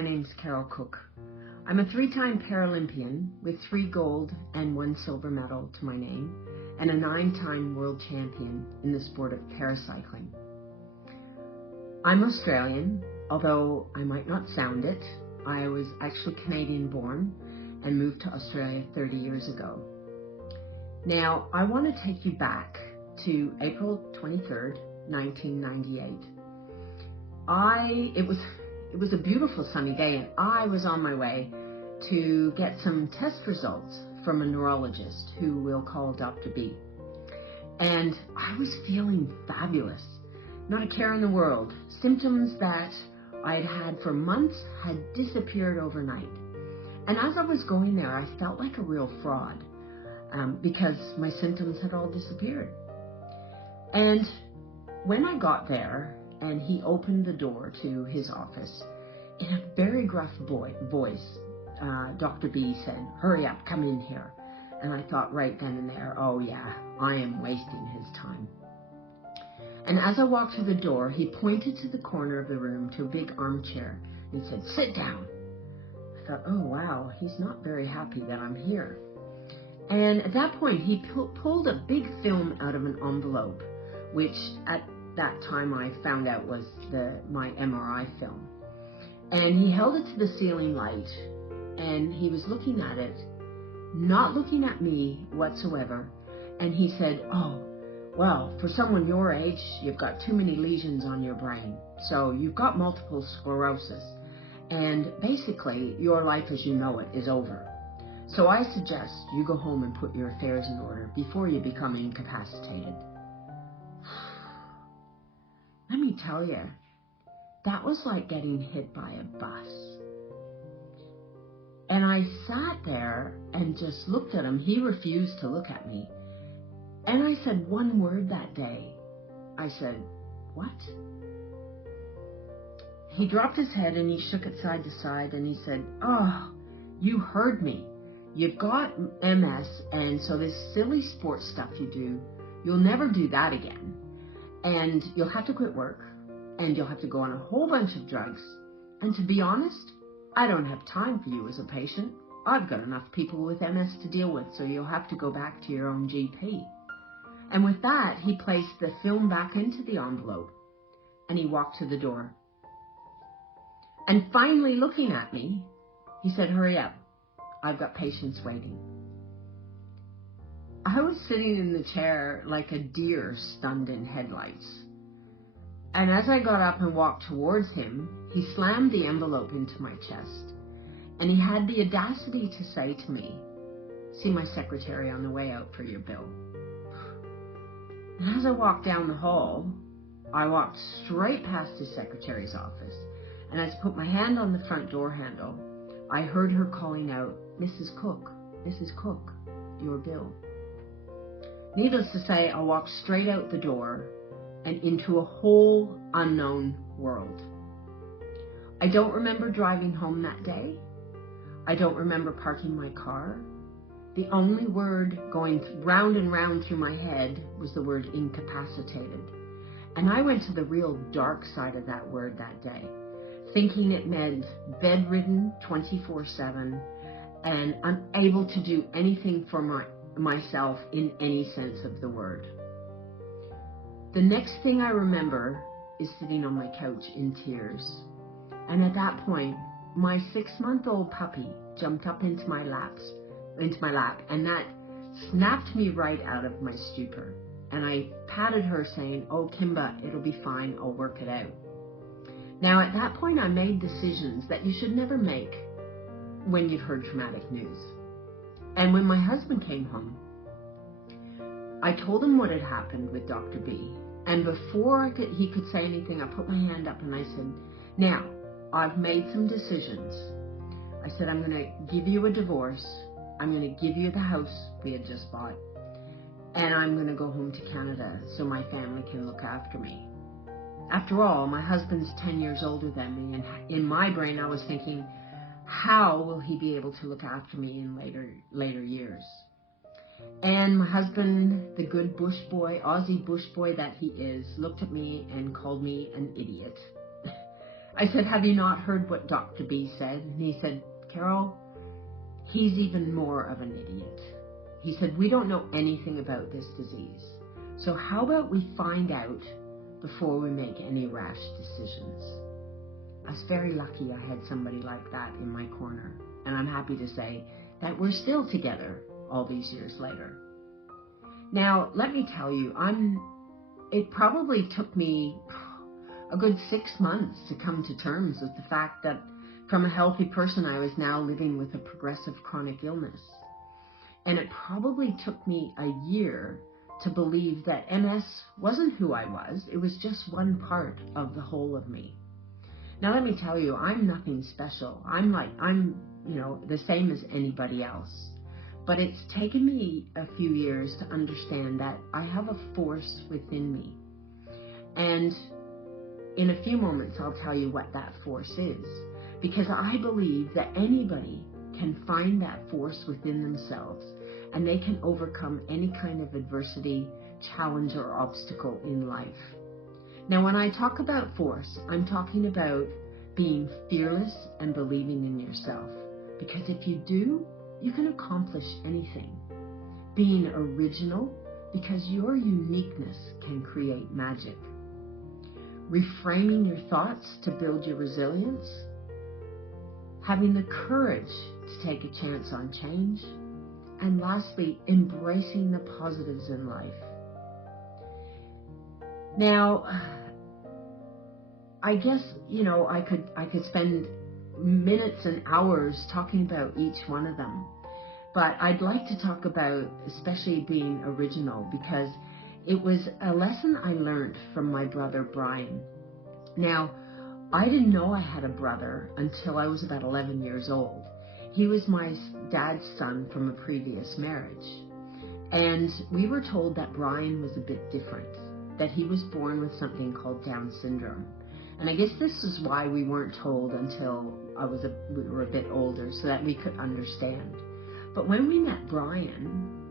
my name's Carol Cooke. I'm a 3-time Paralympian with 3 gold and 1 silver medal to my name, and a 9-time world champion in the sport of paracycling. I'm Australian, although I might not sound it. I was actually Canadian born and moved to Australia 30 years ago. Now, I want to take you back to April 23rd, 1998. It was a beautiful sunny day, and I was on my way to get some test results from a neurologist who we'll call Dr. B. And I was feeling fabulous. Not a care in the world. Symptoms that I'd had for months had disappeared overnight. And as I was going there, I felt like a real fraud because my symptoms had all disappeared. And when I got there, and he opened the door to his office, in a very gruff voice, Dr. B said, "Hurry up, come in here." And I thought right then and there, oh yeah, I am wasting his time. And as I walked through the door, he pointed to the corner of the room to a big armchair and said, "Sit down." I thought, oh wow, he's not very happy that I'm here. And at that point, he pulled a big film out of an envelope, which at that time I found out was my MRI film. And he held it to the ceiling light, and he was looking at it, not looking at me whatsoever. And he said, "Oh, well, for someone your age, you've got too many lesions on your brain. So you've got multiple sclerosis. And basically, your life as you know it is over. So I suggest you go home and put your affairs in order before you become incapacitated." Let me tell you, that was like getting hit by a bus. And I sat there and just looked at him. He refused to look at me. And I said one word that day. I said, "What?" He dropped his head and he shook it side to side and he said, "Oh, you heard me. You've got MS, and so this silly sports stuff you do, you'll never do that again. And you'll have to quit work, and you'll have to go on a whole bunch of drugs. And to be honest, I don't have time for you as a patient. I've got enough people with MS to deal with, so you'll have to go back to your own GP." And with that, he placed the film back into the envelope, and he walked to the door. And finally looking at me, he said, "Hurry up. I've got patients waiting." I was sitting in the chair like a deer stunned in headlights. And as I got up and walked towards him, he slammed the envelope into my chest. And he had the audacity to say to me, "See my secretary on the way out for your bill." And as I walked down the hall, I walked straight past his secretary's office. And as I put my hand on the front door handle, I heard her calling out, "Mrs. Cooke, Mrs. Cooke, your bill." Needless to say, I walked straight out the door and into a whole unknown world. I don't remember driving home that day. I don't remember parking my car. The only word going round and round through my head was the word incapacitated. And I went to the real dark side of that word that day, thinking it meant bedridden 24/7 and unable to do anything for myself in any sense of the word. The next thing I remember is sitting on my couch in tears. And at that point, my 6-month-old puppy jumped up into my lap, and that snapped me right out of my stupor. And I patted her saying, "Oh, Kimba, it'll be fine. I'll work it out." Now, at that point, I made decisions that you should never make when you've heard traumatic news. And when my husband came home, I told him what had happened with Dr. B. And before he could say anything, I put my hand up and I said, "Now, I've made some decisions." I said, "I'm going to give you a divorce. I'm going to give you the house we had just bought. And I'm going to go home to Canada so my family can look after me." After all, my husband's 10 years older than me, and in my brain I was thinking, how will he be able to look after me in later years? And my husband, the good bush boy, Aussie bush boy that he is, looked at me and called me an idiot. I said, have you not heard what Dr. B said? And he said, Carol, he's even more of an idiot. He said, we don't know anything about this disease. So how about we find out before we make any rash decisions? I was very lucky I had somebody like that in my corner. And I'm happy to say that we're still together all these years later. Now, let me tell you, it probably took me a good 6 months to come to terms with the fact that from a healthy person, I was now living with a progressive chronic illness. And it probably took me a year to believe that MS wasn't who I was. It was just one part of the whole of me. Now, let me tell you, I'm nothing special. I'm the same as anybody else. But it's taken me a few years to understand that I have a force within me. And in a few moments, I'll tell you what that force is. Because I believe that anybody can find that force within themselves and they can overcome any kind of adversity, challenge, or obstacle in life. Now, when I talk about force, I'm talking about being fearless and believing in yourself. Because if you do, you can accomplish anything. Being original, because your uniqueness can create magic. Reframing your thoughts to build your resilience. Having the courage to take a chance on change. And lastly, embracing the positives in life. Now, I guess, I could spend minutes and hours talking about each one of them. But I'd like to talk about especially being original, because it was a lesson I learned from my brother Brian. Now, I didn't know I had a brother until I was about 11 years old. He was my dad's son from a previous marriage. And we were told that Brian was a bit different, that he was born with something called Down syndrome. And I guess this is why we weren't told until we were a bit older, so that we could understand. But when we met Brian,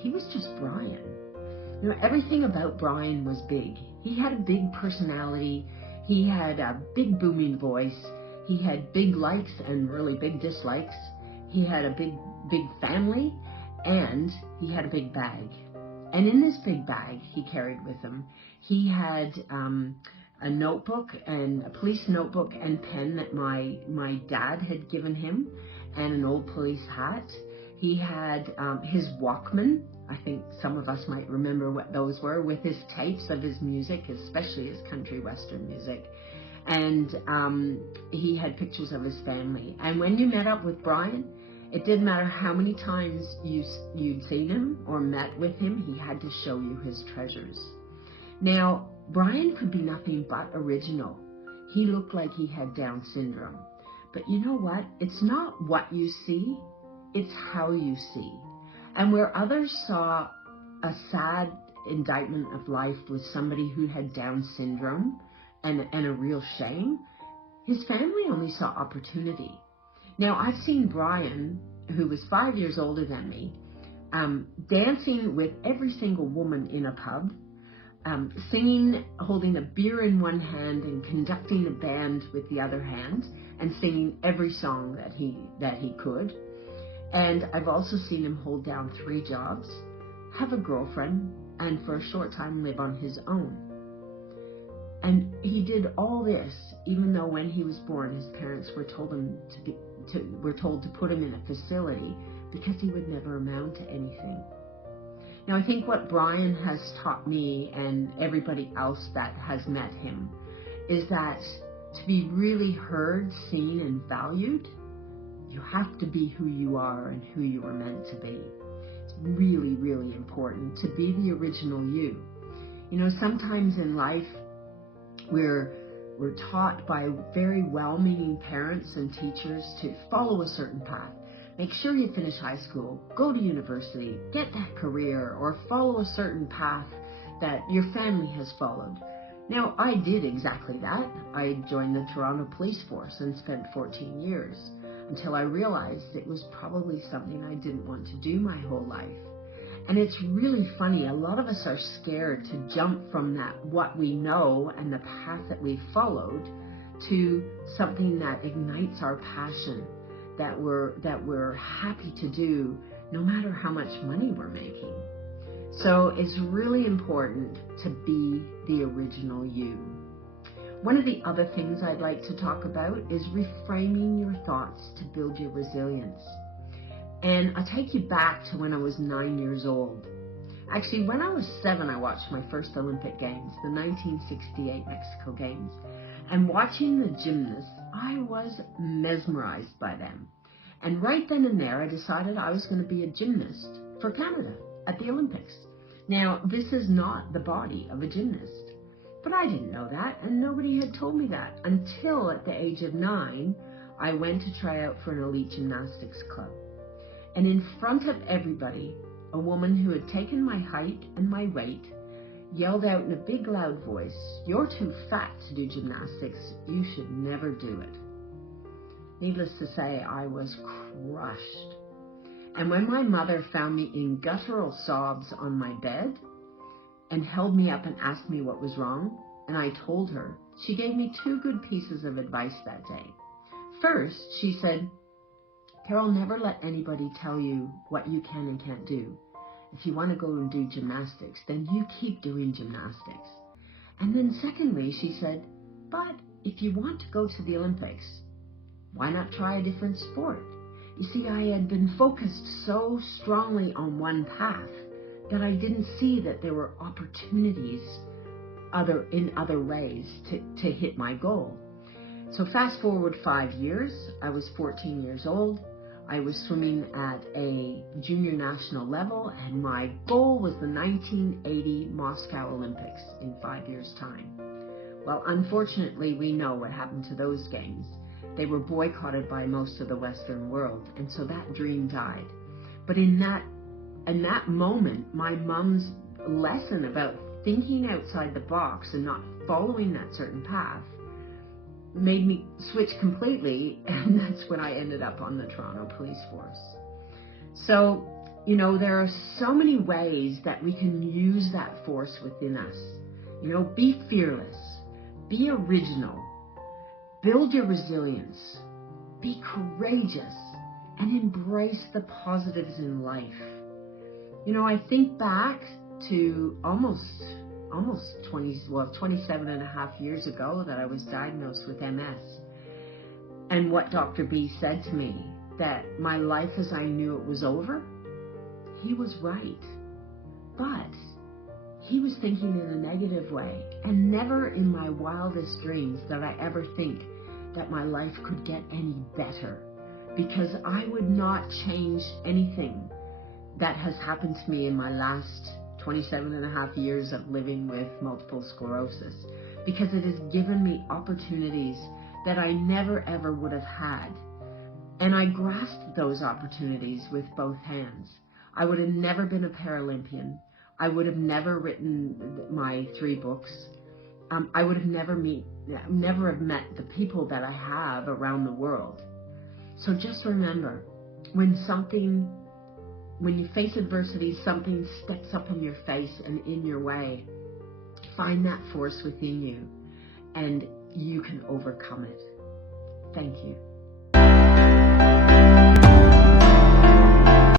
he was just Brian. Everything about Brian was big. He had a big personality. He had a big booming voice. He had big likes and really big dislikes. He had a big family, and he had a big bag. And in this big bag he carried with him, he had a notebook, and a police notebook and pen that my dad had given him, and an old police hat. He had his Walkman. I think some of us might remember what those were, with his tapes of his music, especially his country western music. And he had pictures of his family. And when you met up with Brian, it didn't matter how many times you'd seen him or met with him, he had to show you his treasures. Now, Brian could be nothing but original. He looked like he had Down syndrome. But you know what? It's not what you see, it's how you see. And where others saw a sad indictment of life with somebody who had Down syndrome and a real shame, his family only saw opportunity. Now, I've seen Brian, who was 5 years older than me, dancing with every single woman in a pub, singing, holding a beer in one hand and conducting a band with the other hand, and singing every song that he could. And I've also seen him hold down 3 jobs, have a girlfriend, and for a short time live on his own. And he did all this even though when he was born, his parents were told to put him in a facility because he would never amount to anything. Now, I think what Brian has taught me and everybody else that has met him is that to be really heard, seen, and valued, you have to be who you are and who you are meant to be. It's really, really important to be the original you. Sometimes in life, we're taught by very well-meaning parents and teachers to follow a certain path. Make sure you finish high school, go to university, get that career, or follow a certain path that your family has followed. Now, I did exactly that. I joined the Toronto Police Force and spent 14 years until I realized it was probably something I didn't want to do my whole life. And it's really funny, a lot of us are scared to jump from that what we know and the path that we've followed to something that ignites our passion, that we're happy to do no matter how much money we're making. So it's really important to be the original you. One of the other things I'd like to talk about is reframing your thoughts to build your resilience. And I'll take you back to when I was 9 years old. Actually, when I was 7, I watched my first Olympic Games, the 1968 Mexico Games. And watching the gymnasts, I was mesmerized by them. And right then and there, I decided I was going to be a gymnast for Canada at the Olympics. Now, this is not the body of a gymnast. But I didn't know that, and nobody had told me that until at the age of 9, I went to try out for an elite gymnastics club. And in front of everybody, a woman who had taken my height and my weight yelled out in a big loud voice, "You're too fat to do gymnastics. You should never do it." Needless to say, I was crushed. And when my mother found me in guttural sobs on my bed and held me up and asked me what was wrong, and I told her, she gave me 2 good pieces of advice that day. First, she said, "Carol, never let anybody tell you what you can and can't do. If you want to go and do gymnastics, then you keep doing gymnastics." And then secondly, she said, "But if you want to go to the Olympics, why not try a different sport?" You see, I had been focused so strongly on one path that I didn't see that there were opportunities in other ways to hit my goal. So fast forward 5 years, I was 14 years old. I was swimming at a junior national level, and my goal was the 1980 Moscow Olympics in 5 years' time. Well, unfortunately, we know what happened to those games. They were boycotted by most of the Western world, and so that dream died. But in that moment, my mom's lesson about thinking outside the box and not following that certain path made me switch completely, and that's when I ended up on the Toronto Police Force. So, there are so many ways that we can use that force within us. Be fearless, be original, build your resilience, be courageous, and embrace the positives in life. I think back to almost 27 and a half years ago that I was diagnosed with MS. And what Dr. B said to me, that my life as I knew it was over, he was right. But he was thinking in a negative way, and never in my wildest dreams did I ever think that my life could get any better, because I would not change anything that has happened to me in my last 27 and a half years of living with multiple sclerosis, because it has given me opportunities that I never ever would have had. And I grasped those opportunities with both hands. I would have never been a Paralympian. I would have never written my 3 books. I would have never have met the people that I have around the world. So just remember, when you face adversity, something steps up in your face and in your way, find that force within you, and you can overcome it. Thank you.